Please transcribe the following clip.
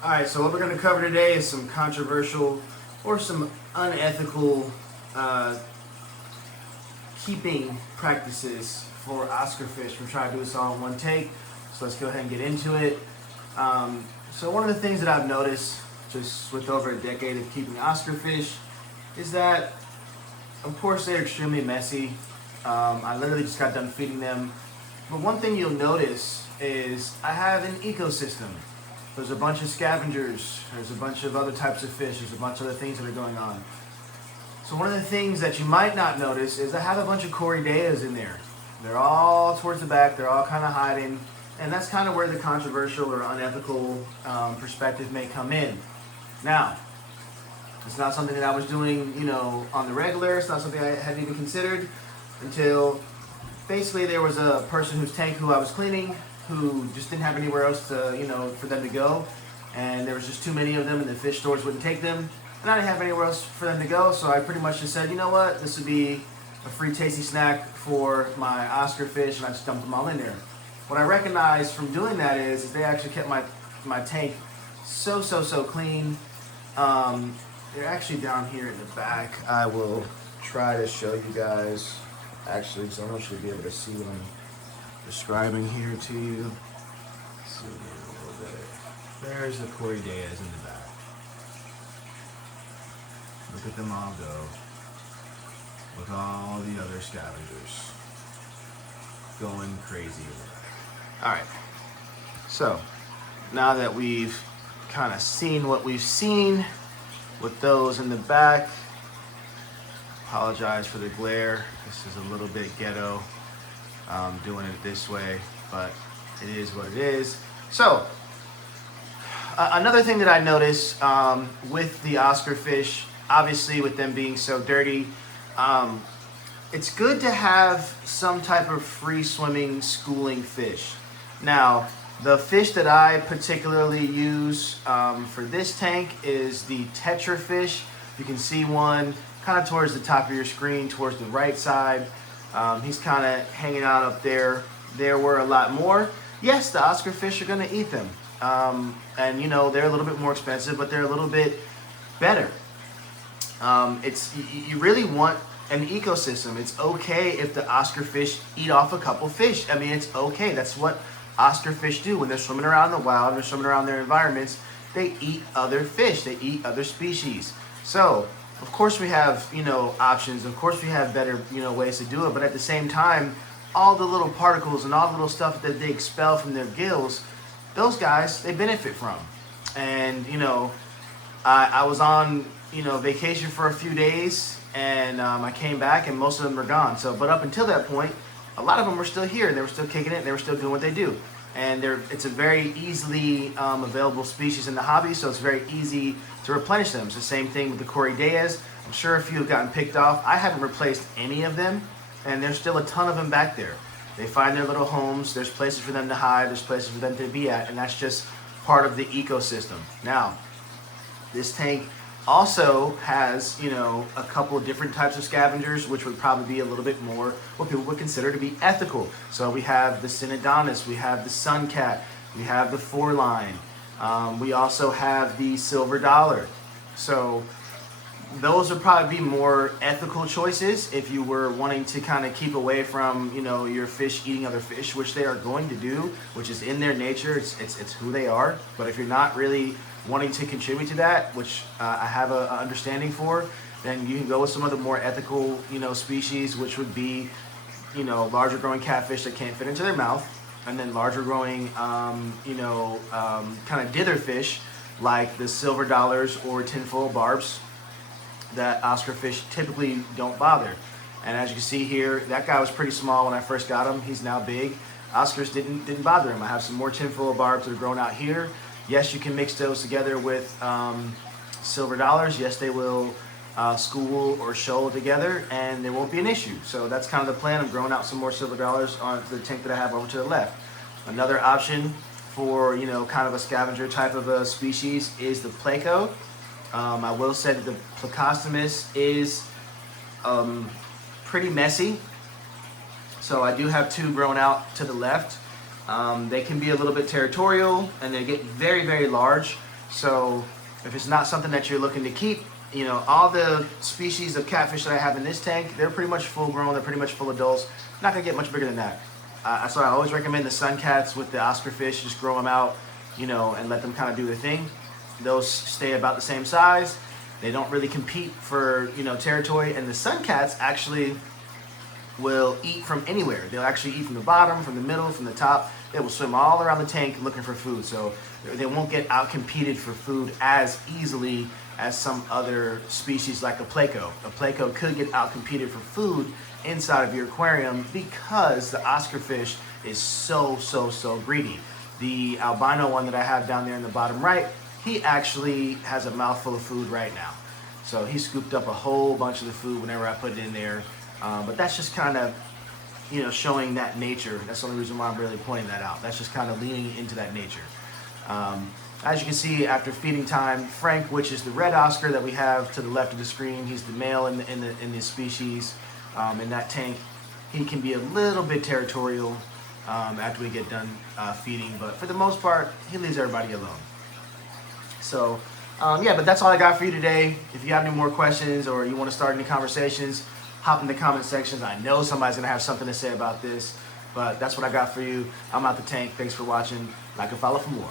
Alright, so what we're going to cover today is some controversial or some unethical keeping practices for Oscar fish. We're trying to do this all in one take, so let's go ahead and get into it. So one of the things that I've noticed just with over a decade of keeping Oscar fish is that, of course, they're extremely messy. I literally just got done feeding them. But one thing you'll notice is I have an ecosystem. There's a bunch of scavengers, there's a bunch of other types of fish, there's a bunch of other things that are going on. So one of the things that you might not notice is I have a bunch of Corydaeas in there. They're all towards the back, they're all kind of hiding, and that's kind of where the controversial or unethical perspective may come in. Now, it's not something that I was doing, on the regular. It's not something I hadn't even considered until basically there was a person whose tank who I was cleaning who just didn't have anywhere else to, for them to go. And there was just too many of them and the fish stores wouldn't take them. And I didn't have anywhere else for them to go, so I pretty much just said, you know what, this would be a free tasty snack for my Oscar fish, and I just dumped them all in there. What I recognized from doing that is they actually kept my tank so clean. They're actually down here in the back. I will try to show you guys, actually, because I don't know if you'll be able to see what I'm describing here to you. Let's see here a little bit. There's the Corydaeas in the back. Look at them all go with all the other scavengers going crazy in the back. All right, so now that we've kind of seen what we've seen with those in the back, apologize for the glare. This is a little bit ghetto, doing it this way, but it is what it is. So another thing that I noticed with the Oscar fish, obviously with them being so dirty, it's good to have some type of free swimming schooling fish. Now, the fish that I particularly use for this tank is the Tetra fish. You can see one kind of towards the top of your screen, towards the right side. He's kind of hanging out up there. There were a lot more. Yes, the Oscar fish are going to eat them. And they're a little bit more expensive, but they're a little bit better. You really want an ecosystem. It's okay if the Oscar fish eat off a couple fish. I mean, it's okay. That's what Oscar fish do when they're swimming around in the wild, they're swimming around their environments. They eat other fish. They eat other species. So, of course, we have options. Of course, we have better ways to do it. But at the same time, all the little particles and all the little stuff that they expel from their gills, those guys they benefit from. And I was on vacation for a few days, and I came back, and most of them are gone. So, but up until that point, a lot of them were still here, and they were still kicking it, and they were still doing what they do. And it's a very easily available species in the hobby, so it's very easy to replenish them. It's the same thing with the Corydaeas. I'm sure a few have gotten picked off. I haven't replaced any of them, and there's still a ton of them back there. They find their little homes. There's places for them to hide. There's places for them to be at, and that's just part of the ecosystem. Now, this tank also has, a couple of different types of scavengers, which would probably be a little bit more what people would consider to be ethical. So we have the Synodontis, we have the Suncat, we have the Four-Line, we also have the Silver Dollar. So those would probably be more ethical choices if you were wanting to kind of keep away from, your fish eating other fish, which they are going to do, which is in their nature. It's who they are. But if you're not really wanting to contribute to that, which I have a understanding for, then you can go with some of the more ethical, species, which would be, larger growing catfish that can't fit into their mouth, and then larger growing, kind of dither fish like the Silver Dollars or tinfoil barbs that Oscar fish typically don't bother. And as you can see here, that guy was pretty small when I first got him. He's now big. Oscars didn't bother him. I have some more tinfoil barbs that are grown out here. Yes, you can mix those together with Silver Dollars. Yes, they will school or shoal together, and there won't be an issue. So that's kind of the plan. I'm growing out some more Silver Dollars on the tank that I have over to the left. Another option for kind of a scavenger type of a species is the Pleco. I will say that the Plecostomus is pretty messy. So I do have two grown out to the left. They can be a little bit territorial, and they get very, very large. So if it's not something that you're looking to keep, you know, all the species of catfish that I have in this tank, they're pretty much full grown. They're pretty much full adults. Not gonna get much bigger than that. So I always recommend the sun cats with the Oscar fish. Just grow them out, you know, and let them kind of do their thing. Those stay about the same size. They don't really compete for, you know, territory. And the sun cats actually will eat from anywhere. They'll actually eat from the bottom, from the middle, from the top. They will swim all around the tank looking for food. So they won't get out competed for food as easily as some other species like a pleco. A pleco could get out competed for food inside of your aquarium because the Oscar fish is so greedy. The albino one that I have down there in the bottom right, he actually has a mouthful of food right now. So he scooped up a whole bunch of the food whenever I put it in there. But that's just kind of, you know, showing that nature. That's the only reason why I'm really pointing that out. That's just kind of leaning into that nature. As you can see, after feeding time, Frank, which is the red Oscar that we have to the left of the screen, he's the male in the species in that tank. He can be a little bit territorial after we get done feeding, but for the most part, he leaves everybody alone. So, yeah, but that's all I got for you today. If you have any more questions or you want to start any conversations, hop in the comment sections. I know somebody's going to have something to say about this, but that's what I got for you. I'm out the tank. Thanks for watching. Like and follow for more.